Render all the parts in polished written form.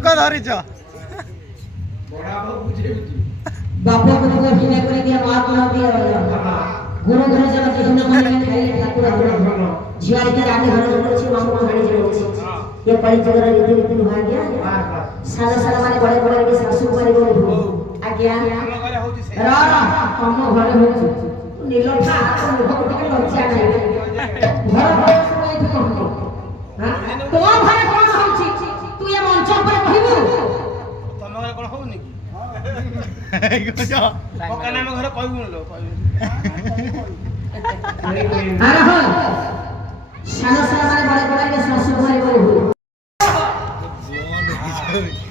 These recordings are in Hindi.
लोक धरिच बापा को तो बिना करे दिया मां को दिया गुरु घर जब कितना मन में खाइले ठाकुर गुरु झियारी के आगे घर में छी मामू खाड़ी जे ये पड़ी जगह रीति रीति निभा गया साला साला माने बड़े बड़े के सासू मारे को आज्ञा रा हम घरे हो नीलठा मुख को टिके लज्जा नहीं घर घर सुनाई थी हमको हां तो घरे कोन होची तू ये मंच पर कहबू तम घरे कोन होउनी की पका नाम घरे कहबू लो अरे हो साला साला माने बड़े बड़े के सासू मारे को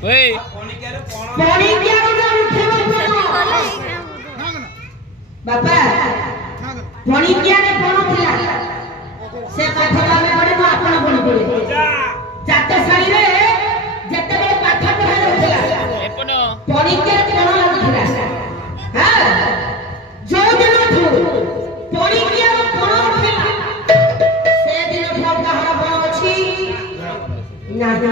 ओए पानी क्या बापा पानी क्या ने कोन थिला से पाठला में पड़े तो आपण पड़ी पड़े जाते सारी रे जते बे पाठ पढ़ा होतला एपन पानी क्या कोन लागुथिला हां जो दिन थु पानी क्या कोन थिला से दिन थु कहार बन अछि नाही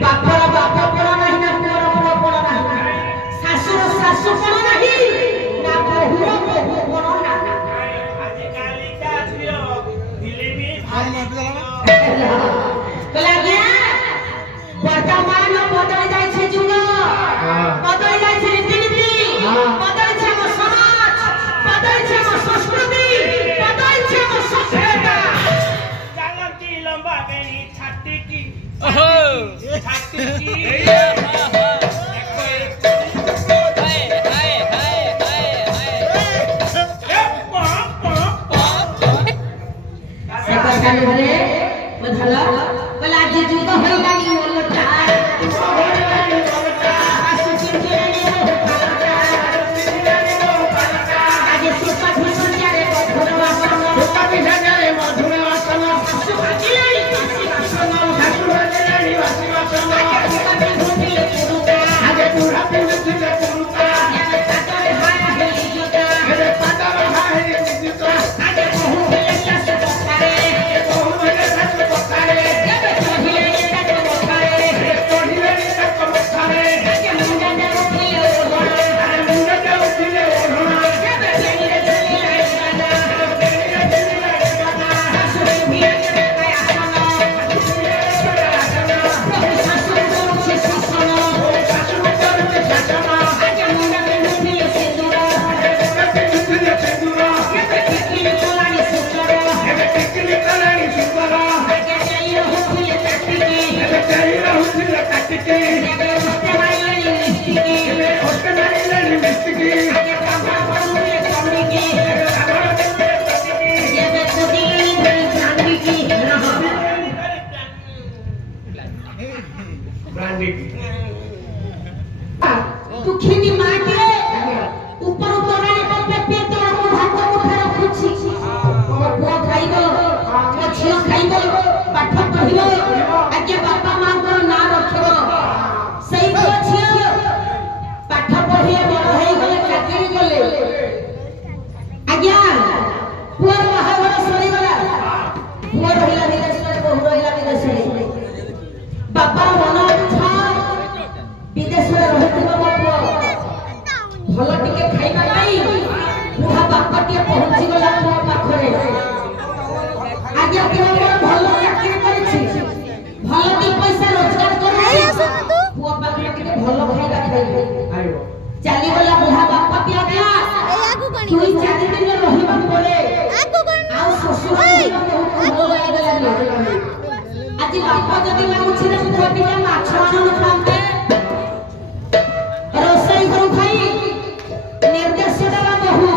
बापर बाप पड़ा नहीं ना पुअर पुअर पड़ा नहीं सासुर सासु पड़ा नहीं ना बहुर बहु पड़ा ना आजकल का छियो दिले में भाई कला गया वर्तमान बदल जाय छै जुग बदल जाय छै रीति बदल छै हमर समाज बदल छै हमर संस्कृति बदल छै हमर सभ्यता जानती लंबा बेनी छाती की ओहो छाती की घरे बधला कला जी जी तो होई लागी मोलटा आसु चिंचेनी मोलटा आजे सुपा भीषण रे मधुरवा सुपा भीषण रे मधुरवा सुपा किलेनी सासु भजनी वासी वासना सुपा भीषण रे पुरुता आजे पुरा भीषण रे पुरुता आजे पाटर हाय हे जुता आजे पाटर हाय हे जुता आजे बहु भैया से पथारे दुखिनी मां के ऊपर उतराने को पेट और भात मुठा रखुछि हमर पुआ खाइबो हमर झियो खाइबो पाठ पढिबो आगे बापा मां को ना रखिबो सही तो झियो पाठ पढिए बड़ होई गले चाकरी गले आज्ञा पुआ बाहाघर सरी गला पुआ रहिला विदेश रे बहु रहिला विदेश रे बापा मन इच्छा विदेश रे रहथिबो बापा भलो टिके खाइबा नाही बुढ़ा बापा के पहुंची गला पुआ पाखरे आगे पुआ भलो चाकरी करिछि भलो दी पैसा रोजगार करिछि पुआ पाखरे टिके भलो खाइबा खाइबो आइबो चली गला बुढ़ा बापा के आज्ञा ए आगु गणी तुई चारि दिन रहिबा पड़े आगु गणी आ ससुर भलो लागला आज बापा जदी लाଗୁछि ना पुआ टिके माछ आनु खांते रोसई करू खाई निर्देश देला बहु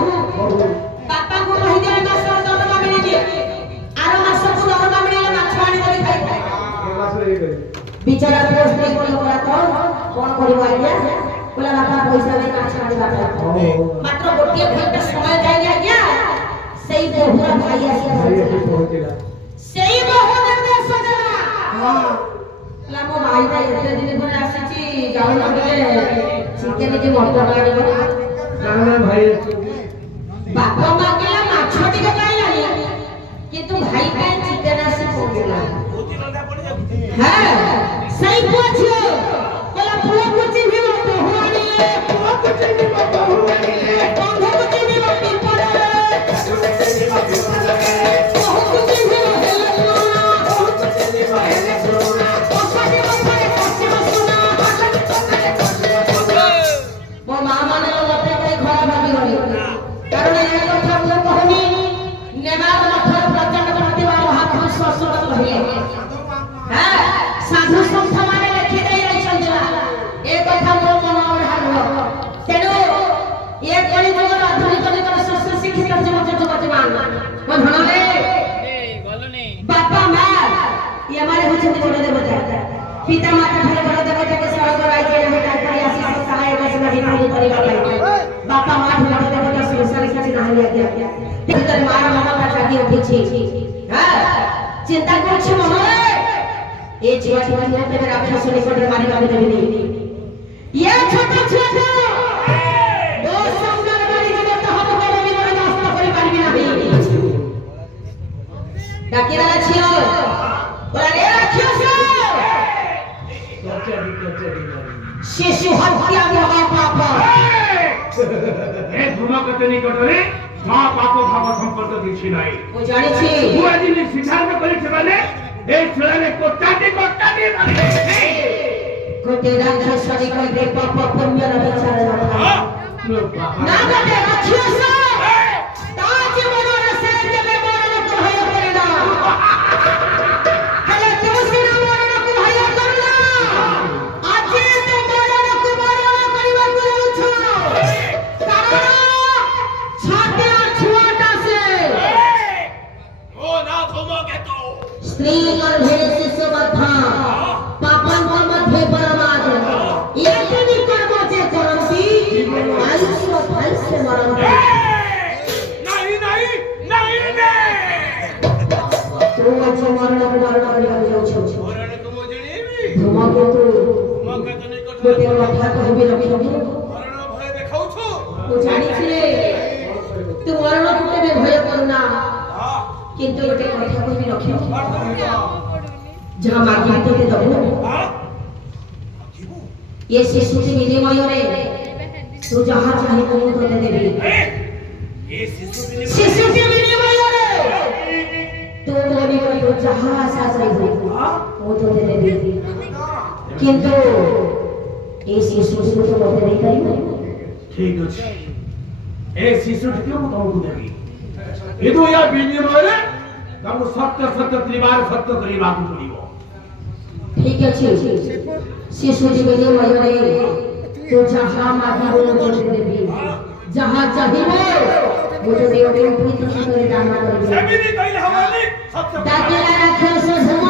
बापा को कहि दे मास दरमा मिली आरो मास को दरमा मिले माछ आनी देबी खाई बिचारा पोस्ट में कोन करा तो कोन करिव आज्ञा बोला बापा पैसा दे माछ आनी बापा मात्र गोटिए घंटा समय जाय आज्ञा सेई बहुरा भाई आसी पहुंचला सेई बहु निर्देश देला हां ला मो भाई ता एते दिन पर आसीची जाऊ लागले चिकेन जे मटन आनिबो ना भाई बापा मागेला माछ टिके पाइलानी କିନ୍ତୁ ଭାଇ ପାଇଁ ଚିକେନ ଆସି ପହଞ୍ଚିଲା। ଭୋଜି ରନ୍ଧା ପଡି ଯାଉଛି। ହଁ ସେଇ ପୁଅ ଝିଅ କହିଲା ପୁଅକୁ ଚିହ୍ନିବ ବୋହୂ ଆଣିଲେ, ପୁଅକୁ ଚିହ୍ନିବ ବୋହୂ ଆଣିଲେ, ବନ୍ଧୁକୁ ଚିହ୍ନିବ ପିମ୍ପଳରେ, ବୋହୂକୁ ଚିହ୍ନିବ ପିମ୍ପଳରେ, ବୋହୂକୁ ଚିହ୍ନିବ ହେଲେ ଲୁଣା, ବୋହୂକୁ ଚିହ୍ନିବ ହେଲେ ଲୁଣା, ଅସାଧି କଥାରେ ପଶିବ ସୁନା। ଅସାଧି କଥାରେ ପଶିବ ସୁନା। ମୋ ମା ମାନେ ମତେ କେହି ଖରାପ ଭାବିବନି, କାରଣ ଏ କଥା ମୁଁ କହୁନି, ନେବାର ମଠର ପ୍ରଚଣ୍ଡ ପ୍ରତିଭା ମହାପୁରୁଷ ଶ୍ୱଶୁର କହିଲେ। ହଁ ସାଧୁ ସନ୍ଥ ମାନେ ଲେଖି ଦେଇ ଯାଇଛନ୍ତି ନା, ଏ କଥା ମୋ ମନ ଅଢା ନୁହଁ। ତେଣୁ ଏ କଳି ଯୁଗର ଆଧୁନିକ ଯୁଗର ଶସ୍ତ୍ର ଶିକ୍ଷିତ ଯୁବକ ଯୁବତୀମାନ ମୋ ଧନରେ ବାପା ମା ଏମାନେ ହେଉଛନ୍ତି ବଡ଼ ଦେବତା। ପିତା ମାତା ଠାରୁ ବଡ଼ ଦେବତାକୁ ସ୍ୱର୍ଗ ରାଜ୍ୟ ନାହିଁ, ତାଙ୍କରି ଆଶୀଷ ସହାୟକ ସେବା ବିଧାନ କରିବା ପାଇଁ। ବାପା ମା ଠୁ ବଡ଼ ଦେବତା ସଂସାରରେ କିଛି ନାହିଁ ଆଜ୍ଞା। ଭିତରେ ମାର ମମତା ଜାଗି ଉଠିଛି। ଚିନ୍ତା କରୁଛି ମନରେ, ଏ ଛୁଆଟି ମୁଁ କେବେ ରାକ୍ଷସ ନିକଟରେ ମାରିବାକୁ ଦେବିନି। ଏ ଛୋଟ ଛୁଆଟା ମୋ ସାମ୍ନାରେ ମାରିଯିବ ତ ହବ କେବେ ବି ମୋର ନଷ୍ଟ କରିପାରିବି ନାହିଁ। ଡାକିଲା ଝିଅ କହିଲା ରେ ରାକ୍ଷସ, ଶିଶୁ ହତ୍ୟା ମହାପାପ। ଏ ଧୂମକେତୁ ନିକଟରେ ମହାପାପ ଭାବ ସମ୍ପର୍କ କିଛି ନାହିଁ। ମୁଁ ଜାଣିଛି ମୁଁ ଆଜି ସିଦ୍ଧାନ୍ତ କରିଛି ମାନେ ଏ ଛୁଆରେ କୋଟାଟି ଗୋଟେ ରାକ୍ଷସ ନିକଟରେ ପାପ ପୁଣ୍ୟର ବିଚାର ନଥାଏ। ନା ଗୋଟେ ରାକ୍ଷସ ତା ଜୀବନରେ ସେ କେବେ ମରଣକୁ ଭୟ କରେନା। ହେଲେ ତୁ ସିନା ମରଣକୁ ଭୟ କରୁନା, ଆଜି ତୁ ମରଣକୁ ବରଣ କରିବାକୁ ଯାଉଛୁ। କାରଣ ଛାତିଆ ଛୁଆଟା ସେ। ସ୍ତ୍ରୀ ଗର୍ଭେ ଶିଶୁ ମଧ୍ୟ ପାପଙ୍କ ମଧ୍ୟରେ ପରମାଦ। ଏତିକି କର୍ମ ଯେ କରନ୍ତି ଆୟୁଷ ଫାଇସେ ମରନ୍ତି। ତୁ ଆଜି ମରଣକୁ ବରଣ କରିବାକୁ ଯାଉଛୁ। ମରଣକୁ ମୁଁ ଜିଣିବି। ଧୂମକେତୁ ଧୂମକେତୁ ନିକଟରେ ଗୋଟେ କଥା କହିବି ରଖିବୁ। ମରଣ ଭୟ ଦେଖାଉଛୁ। ମୁଁ ଜାଣିଛି ରେ ତୁ ମରଣକୁ କେବେ ଭୟ କରୁନା, ହଁ କିନ୍ତୁ ଗୋଟେ କଥା କହିବି ରଖିବୁ। ବର୍ତ୍ତମାନ ଯାହା ମାଗିବି ତୋତେ ଦବୁ। ଏ ଶିଶୁଟି ବିନିମୟରେ ତୁ ଯାହା ଚାହିଁବୁ ମୁଁ ତୋତେ ଦେବି। ଶିଶୁଟି ବିନିମୟରେ ତୁ ମୋ ନିକଟରୁ ଯାହା ଆଶା କରିବୁ ମୁଁ ତୋତେ ଦେବି। କିନ୍ତୁ ଏ ଶିଶୁଟିକୁ ତୁ ମୋତେ ଦେଇପାରିବୁ? ଠିକ ଅଛି, ଏ ଶିଶୁଟିକୁ ମୁଁ ତମକୁ ଦେବି, କିନ୍ତୁ ୟା ବିନିମୟରେ ତମକୁ ସତ୍ୟ ସତ୍ୟ ତ୍ରିବାର ସତ୍ୟ କରିବାକୁ ପଡିବ। ଠିକ ଅଛି, ଶିଶୁଟି ବିନିମୟରେ ତୁ ଯାହା ମାଗିବୁ ମୁଁ ତୋତେ ଦେବି। ଯାହା ଚାହିଁବ ମୁଁ ତୋତେ ଅତି ଦାନ କରିବି। ସେମିତି କହିଲେ ହବନି। ସତ୍ୟ ଡାକିଲା ରାକ୍ଷସ ଧୂମ